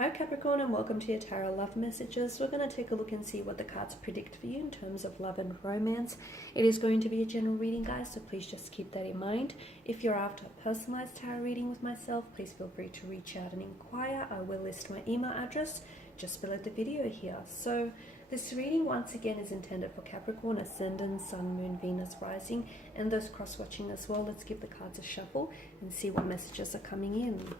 Hi Capricorn, and welcome to your tarot love messages. We're going to take a look and see what the cards predict for you in terms of love and romance. It is going to be a general reading, guys, so please just keep that in mind. If you're after a personalized tarot reading with myself, please feel free to reach out and inquire. I will list my email address just below the video here. So this reading once again is intended for Capricorn, Ascendant, Sun, Moon, Venus, Rising, and those cross-watching as well. Let's give the cards a shuffle and see what messages are coming in.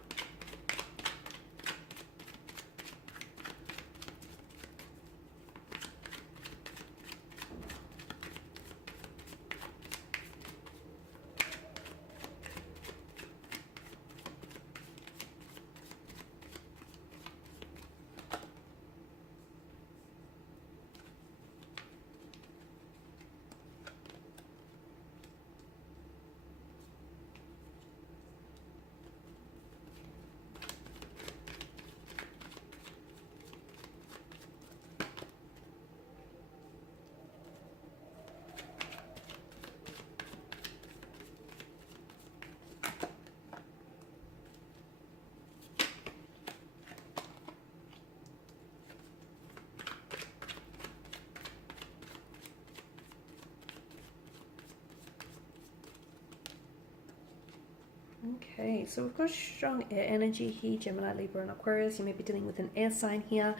Okay, so we've got strong air energy here, Gemini, Libra, and Aquarius. You may be dealing with an air sign here,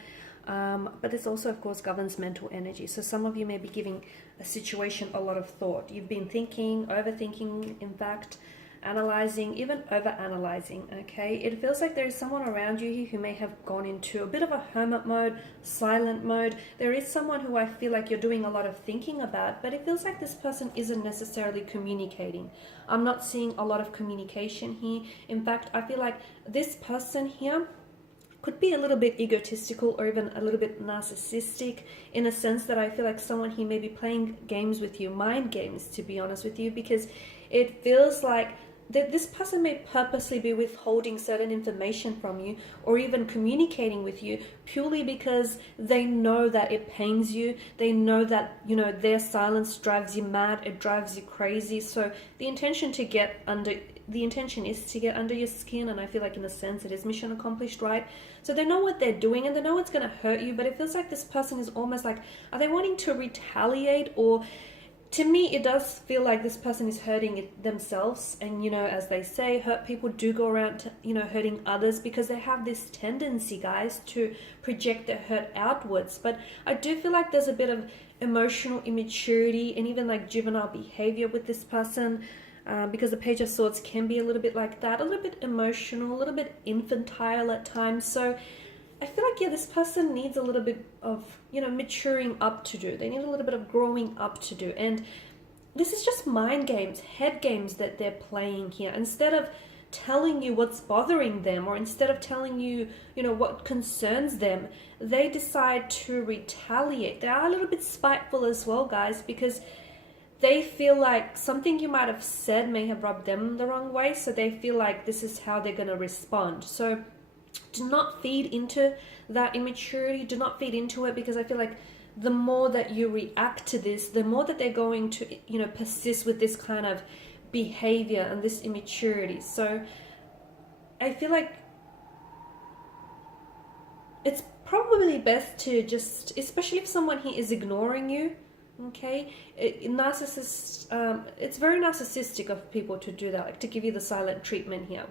but this also, of course, governs mental energy. So some of you may be giving a situation a lot of thought. You've been thinking, overthinking, in fact, analyzing, even over-analyzing, okay? It feels like there is someone around you here who may have gone into a bit of a hermit mode, silent mode. There is someone who I feel like you're doing a lot of thinking about, but it feels like this person isn't necessarily communicating. I'm not seeing a lot of communication here. In fact, I feel like this person here could be a little bit egotistical or even a little bit narcissistic, in a sense that I feel like someone here may be playing games with you, mind games, to be honest with you, because it feels like that this person may purposely be withholding certain information from you or even communicating with you purely because they know that it pains you. They know that, you know, their silence drives you mad, it drives you crazy. So the intention is to get under your skin, and I feel like in a sense it is mission accomplished, right? So they know what they're doing and they know it's going to hurt you, but it feels like this person is almost like, are they wanting to retaliate? Or to me, it does feel like this person is hurting themselves. And, you know, as they say, hurt people do go around, hurting others because they have this tendency, guys, to project their hurt outwards. But I do feel like there's a bit of emotional immaturity and even like juvenile behavior with this person, because the Page of Swords can be a little bit like that, a little bit emotional, a little bit infantile at times. So I feel like, yeah, this person needs a little bit of, maturing up to do. They need a little bit of growing up to do. And this is just mind games, head games that they're playing here. Instead of telling you what's bothering them, or instead of telling you, what concerns them, they decide to retaliate. They are a little bit spiteful as well, guys, because they feel like something you might have said may have rubbed them the wrong way. So they feel like this is how they're going to respond. So do not feed into that immaturity. Do not feed into it, because I feel like the more that you react to this, the more that they're going to, persist with this kind of behavior and this immaturity. So I feel like it's probably best to just, especially if someone here is ignoring you, okay? It's very narcissistic of people to do that, like to give you the silent treatment here.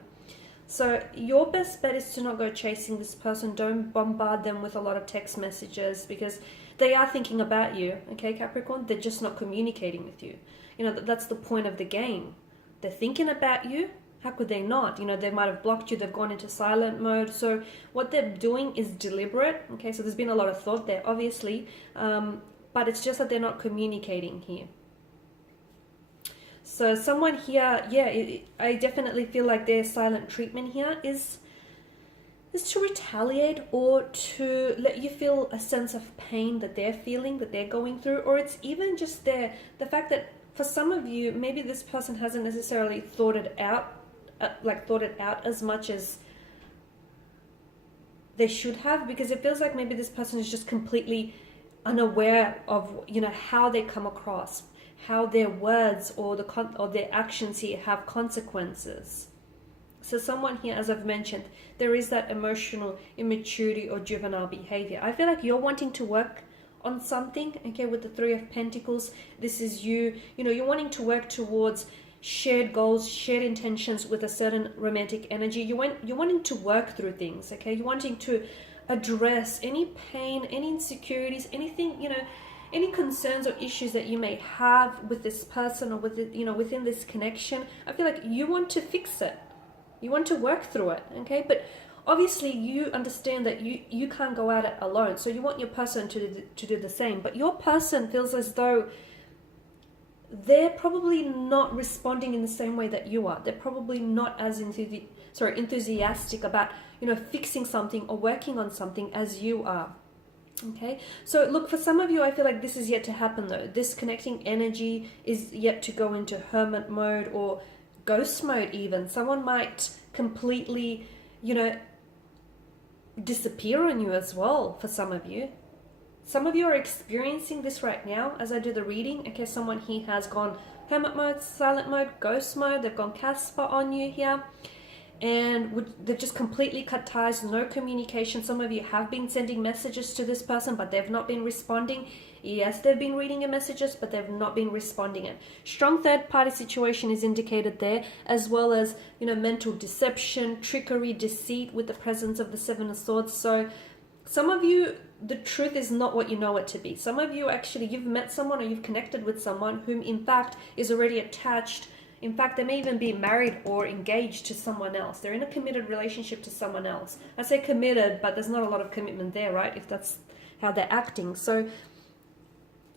So your best bet is to not go chasing this person. Don't bombard them with a lot of text messages, because they are thinking about you, okay, Capricorn? They're just not communicating with you. That's the point of the game. They're thinking about you. How could they not? They might have blocked you. They've gone into silent mode. So what they're doing is deliberate, okay? So there's been a lot of thought there, obviously, but it's just that they're not communicating here. So someone here, yeah, I definitely feel like their silent treatment here is to retaliate, or to let you feel a sense of pain that they're feeling, that they're going through. Or it's even just the fact that for some of you, maybe this person hasn't necessarily thought it out as much as they should have, because it feels like maybe this person is just completely unaware of, how they come across, how their words or their actions here have consequences. So someone here, as I've mentioned, there is that emotional immaturity or juvenile behavior. I feel like you're wanting to work on something, okay, with the Three of Pentacles. This is you know, you're wanting to work towards shared goals, shared intentions with a certain romantic energy. You're wanting to work through things, okay? You're wanting to address any pain, any insecurities, anything, you know, any concerns or issues that you may have with this person or with it, you know, within this connection. I feel like you want to fix it. You want to work through it, okay? But obviously you understand that you can't go at it alone. So you want your person to do the same. But your person feels as though they're probably not responding in the same way that you are. They're probably not as enthusiastic about, you know, fixing something or working on something as you are. Okay, so look, for some of you, I feel like this is yet to happen though. This connecting energy is yet to go into hermit mode or ghost mode even. Someone might completely, you know, disappear on you as well for some of you. Some of you are experiencing this right now as I do the reading. Okay, someone here has gone hermit mode, silent mode, ghost mode. They've gone Casper on you here. And they've just completely cut ties, no communication. Some of you have been sending messages to this person, but they've not been responding. Yes, they've been reading your messages, but they've not been responding it. Strong third-party situation is indicated there, as well as, you know, mental deception, trickery, deceit with the presence of the Seven of Swords. So some of you, the truth is not what you know it to be. Some of you actually, you've met someone or you've connected with someone whom in fact is already attached. In fact, they may even be married or engaged to someone else. They're in a committed relationship to someone else. I say committed, but there's not a lot of commitment there, right? If that's how they're acting. So,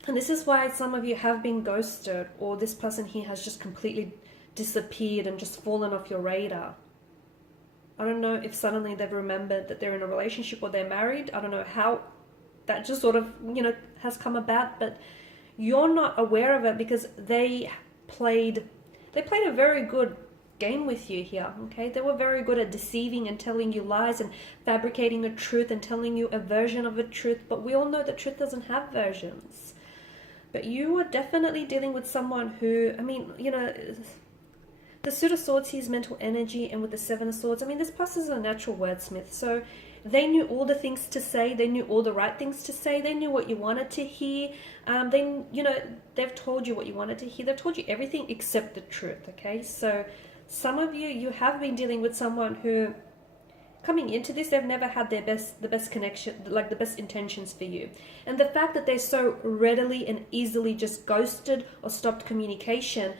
and this is why some of you have been ghosted, or this person here has just completely disappeared and just fallen off your radar. I don't know if suddenly they've remembered that they're in a relationship or they're married. I don't know how that just sort of, you know, has come about, but you're not aware of it because they played a very good game with you here, okay? They were very good at deceiving and telling you lies and fabricating a truth and telling you a version of a truth, but we all know that truth doesn't have versions. But you are definitely dealing with someone who, I mean, you know, the Suit of Swords here is mental energy, and with the Seven of Swords, I mean, this person is a natural wordsmith, so they knew all the things to say. They knew all the right things to say. They knew what you wanted to hear. You know, they've told you what you wanted to hear. They've told you everything except the truth, okay? So some of you, you have been dealing with someone who, coming into this, they've never had the best connection, like the best intentions for you. And the fact that they're so readily and easily just ghosted or stopped communication,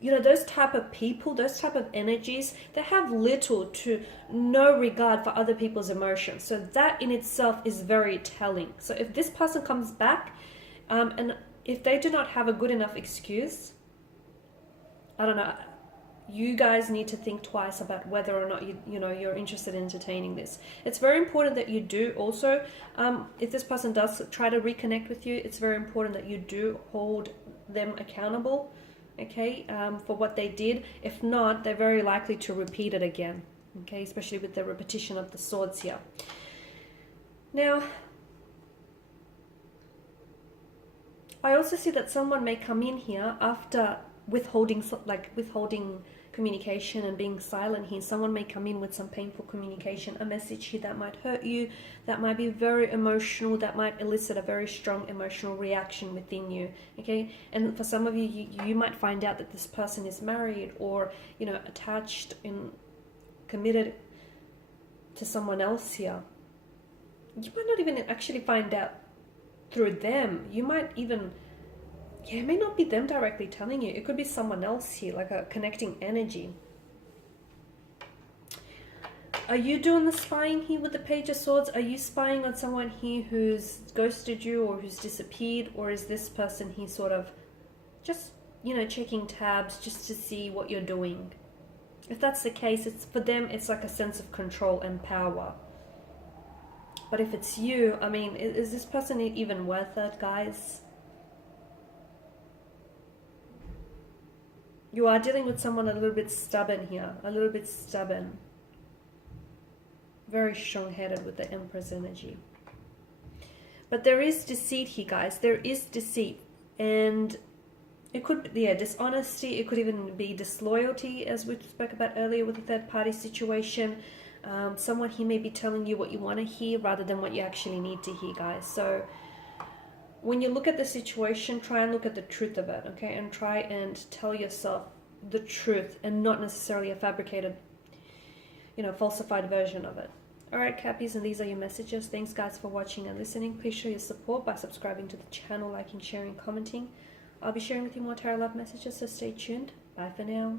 you know, those type of people, those type of energies, they have little to no regard for other people's emotions. So that in itself is very telling. So if this person comes back, and if they do not have a good enough excuse, I don't know, you guys need to think twice about whether or not you know, you're interested in entertaining this. It's very important that you do also, if this person does try to reconnect with you, it's very important that you do hold them accountable, okay, for what they did. If not, they're very likely to repeat it again, okay, especially with the repetition of the swords here. Now, I also see that someone may come in here after withholding communication and being silent here. Someone may come in with some painful communication, a message here that might hurt you, that might be very emotional, that might elicit a very strong emotional reaction within you, okay? And for some of you, you might find out that this person is married or, you know, attached and committed to someone else here. You might not even actually find out through them. You might even, it may not be them directly telling you. It could be someone else here, like a connecting energy. Are you doing the spying here with the Page of Swords? Are you spying on someone here who's ghosted you or who's disappeared? Or is this person here sort of just, you know, checking tabs just to see what you're doing? If that's the case, it's for them, it's like a sense of control and power. But if it's you, I mean, is this person even worth it, guys? You are dealing with someone a little bit stubborn here, a little bit stubborn. Very strong-headed with the Empress energy. But there is deceit here, guys. There is deceit. And It could be, yeah, dishonesty. It could even be disloyalty, as we spoke about earlier with the third party situation. Someone here may be telling you what you want to hear rather than what you actually need to hear, guys. So when you look at the situation, try and look at the truth of it, okay? And try and tell yourself the truth and not necessarily a fabricated, falsified version of it. Alright, Cappies, and these are your messages. Thanks, guys, for watching and listening. Please show your support by subscribing to the channel, liking, sharing, commenting. I'll be sharing with you more tarot love messages, so stay tuned. Bye for now.